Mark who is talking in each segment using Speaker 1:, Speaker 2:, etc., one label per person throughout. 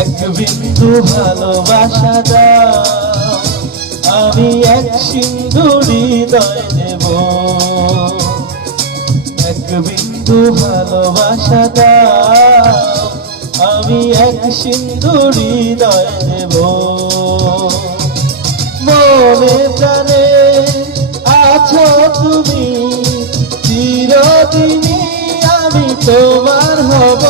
Speaker 1: এক বিন্দু ভালোবাসা আমি এক সিন্ধু হৃদয় দেব এক বিন্দু ভালোবাসা দাও। আমি এক সিন্ধু হৃদয় দেব মনে প্রাণে আছো তুমি, চিরদিনই আমি তোমার হব।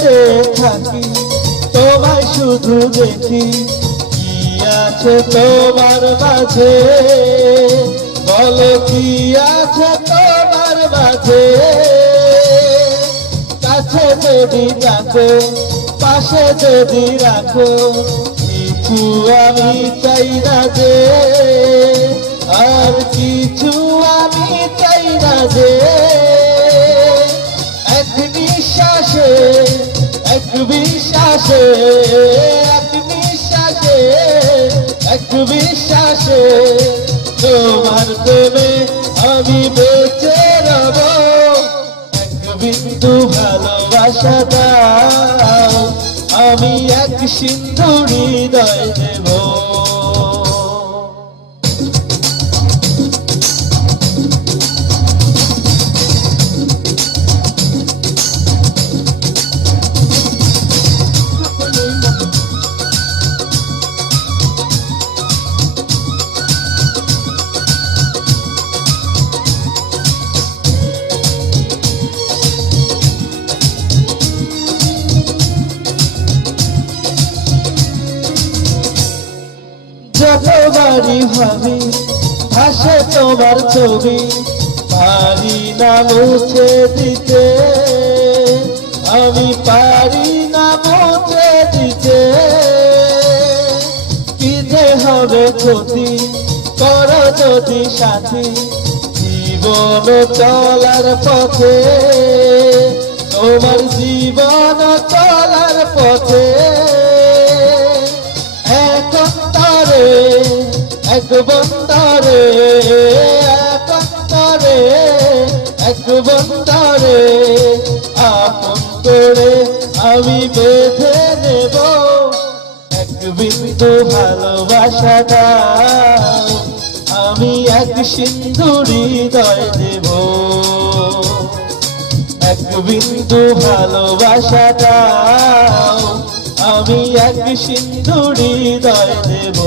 Speaker 1: দেব থাকি, তোমায় শুধু দেখি। কি আছে তোমার মাঝে? বলো কি আছে তোমার মাঝে? কাছে যদি ডাকো, পাশে যদি রাখো, কিছু আমি চাই না যে। আর কিছু আমি চাই না যে। বিশ্বাসে, এক বিশ্বাসে এক বিশ্বাসে, তোমার দেবে আমি বেঁচে রব। এক বিন্দু ভালোবাসা আমি এক সিন্ধু হৃদয় দেব। যতবারই ভাবি ভাসে তোমার ছবি, পারি না মুছে দিতে। আমি পারি না মুছে দিতে। কি যে হবে ক্ষতি কর যদি সাথী, জীবন চলার পথে। তোমার জীবন চলার পথে। এক বন্দরে, এক অন্তরে এক বন্দরে, আপন করে আমি বেঁধে নেব। এক বিন্দু ভালোবাসা দাও, আমি এক সিন্ধু হৃদয় দেব। এক বিন্দু ভালোবাসা দাও, আমি এক সিন্ধু হৃদয় দেব।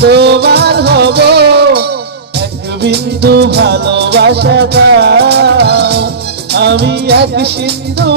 Speaker 1: তোমার হব এক বিন্দু ভালোবাসা আমি এক সিন্ধু